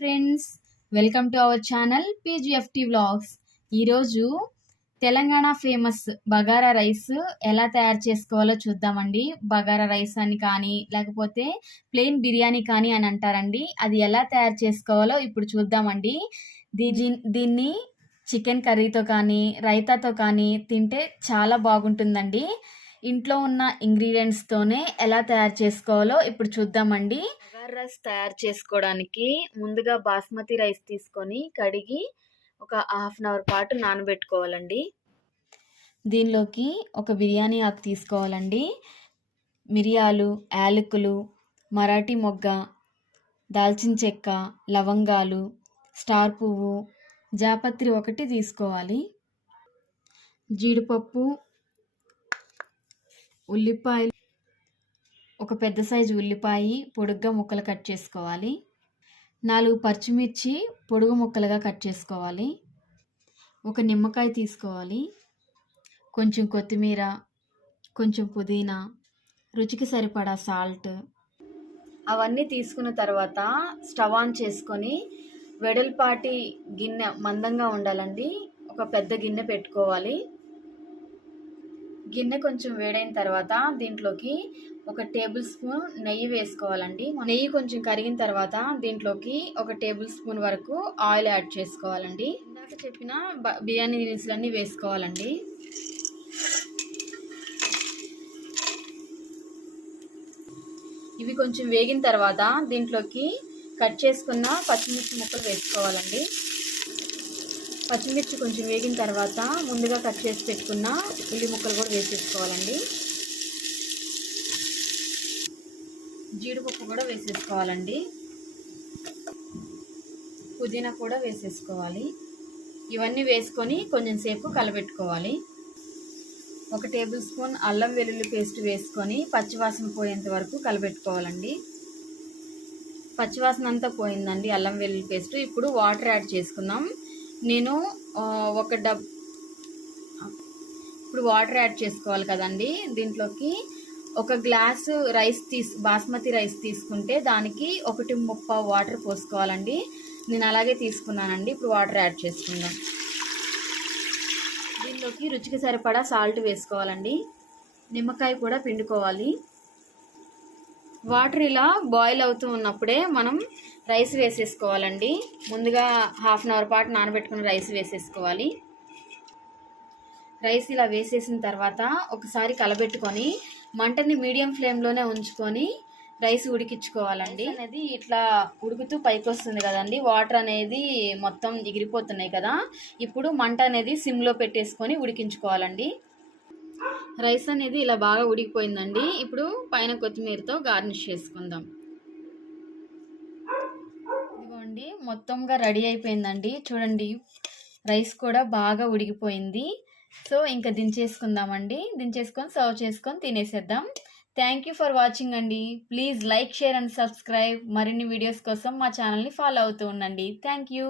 Friends, welcome to our channel PGFT vlogs. ఈరోజు Telangana famous bagara rice ఎలా తయారు చేసుకోవాలో చూద్దామండి. బగారా రైస్ అని కానీ లేకపోతే ప్లెయిన్ బిర్యానీ కానీ అని అంటారండి. అది ఎలా తయారు చేసుకోవాలో ఇప్పుడు చూద్దామండి. దీన్ని చికెన్ కర్రీతో కానీ రైతాతో కానీ తింటే చాలా బాగుంటుందండి. ఇంట్లో ఉన్న ఇంగ్రీడియంట్స్తోనే ఎలా తయారు చేసుకోవాలో ఇప్పుడు చూద్దామండి. బగారా రైస్ తయారు చేసుకోవడానికి ముందుగా బాస్మతి రైస్ తీసుకొని కడిగి ఒక హాఫ్ అన్ అవర్ పాటు నానబెట్టుకోవాలండి. దీనిలోకి ఒక బిర్యానీ ఆకు తీసుకోవాలండి. మిరియాలు, యాలకులు, మరాఠీ మొగ్గ, దాల్చిన చెక్క, లవంగాలు, స్టార్ పువ్వు, జాపత్రి ఒకటి తీసుకోవాలి. జీడిపప్పు, ఉల్లిపాయలు, ఒక పెద్ద సైజు ఉల్లిపాయ పొడుగ్గా ముక్కలు కట్ చేసుకోవాలి. 4 పచ్చిమిర్చి పొడుగు ముక్కలుగా కట్ చేసుకోవాలి. ఒక నిమ్మకాయ తీసుకోవాలి. కొంచెం కొత్తిమీర, కొంచెం పుదీనా, రుచికి సరిపడా సాల్ట్. అవన్నీ తీసుకున్న తర్వాత స్టవ్ ఆన్ చేసుకొని వెడల్పాటి గిన్నె, మందంగా ఉండాలండి, ఒక పెద్ద గిన్నె పెట్టుకోవాలి. గిన్నె కొంచెం వేడైన తర్వాత దీంట్లోకి ఒక టేబుల్ స్పూన్ నెయ్యి వేసుకోవాలండి. నెయ్యి కొంచెం కరిగిన తర్వాత దీంట్లోకి ఒక టేబుల్ స్పూన్ వరకు ఆయిల్ యాడ్ చేసుకోవాలండి. ఇందాక చెప్పిన బిర్యానీ దినుసులన్నీ వేసుకోవాలండి. ఇవి కొంచెం వేగిన తర్వాత దీంట్లోకి కట్ చేసుకున్న పచ్చిమిర్చి ముక్కలు వేసుకోవాలండి. పచ్చిమిర్చి కొంచెం వేగిన తర్వాత ముందుగా కట్ చేసి పెట్టుకున్న ఉల్లి ముక్కలు కూడా వేసేసుకోవాలండి. జీడిపప్పు కూడా వేసేసుకోవాలండి. పుదీనా కూడా వేసేసుకోవాలి. ఇవన్నీ వేసుకొని కొంచెం సేపు కలబెట్టుకోవాలి. ఒక టేబుల్ స్పూన్ అల్లం వెల్లుల్లి పేస్ట్ వేసుకొని పచ్చివాసన పోయేంత వరకు కలబెట్టుకోవాలండి. పచ్చివాసన అంతా పోయిందండి అల్లం వెల్లుల్లి పేస్ట్. ఇప్పుడు వాటర్ యాడ్ చేసుకుందాం. నేను ఇప్పుడు వాటర్ యాడ్ చేసుకోవాలి కదండి. దీంట్లోకి ఒక గ్లాసు బాస్మతి రైస్ తీసుకుంటే దానికి 1.3 వాటర్ పోసుకోవాలండి. నేను అలాగే తీసుకున్నానండి. ఇప్పుడు వాటర్ యాడ్ చేసుకుందాం. దీంట్లోకి రుచికి సరిపడా సాల్ట్ వేసుకోవాలండి. నిమ్మకాయ కూడా పిండుకోవాలి. వాటర్ ఇలా బాయిల్ అవుతూ ఉన్నప్పుడే మనం రైస్ వేసేసుకోవాలండి. ముందుగా హాఫ్ అన్ అవర్ పాటు నానబెట్టుకున్న రైస్ వేసేసుకోవాలి. రైస్ ఇలా వేసేసిన తర్వాత ఒకసారి కలబెట్టుకొని మంటని మీడియం ఫ్లేమ్లోనే ఉంచుకొని రైస్ ఉడికించుకోవాలండి. అనేది ఇట్లా ఉడుకుతూ పైకి వస్తుంది కదండి, వాటర్ అనేది మొత్తం ఎగిరిపోతున్నాయి కదా. ఇప్పుడు మంట అనేది సిమ్లో పెట్టేసుకొని ఉడికించుకోవాలండి. రైస్ అనేది ఇలా బాగా ఉడికిపోయిందండి. ఇప్పుడు పైన కొత్తిమీరతో గార్నిష్ చేసుకుందాం. ఇదిగోండి, మొత్తంగా రెడీ అయిపోయిందండి. చూడండి, రైస్ కూడా బాగా ఉడికిపోయింది. సో ఇంకా దించేసుకుందామండి. దించేసుకొని సర్వ్ చేసుకొని తినేసేద్దాం. థ్యాంక్ యూ ఫర్ వాచింగ్ అండి. Please like, share and subscribe. మరిన్ని వీడియోస్ కోసం మా ఛానల్ని ఫాలో అవుతూ ఉండండి. Thank you.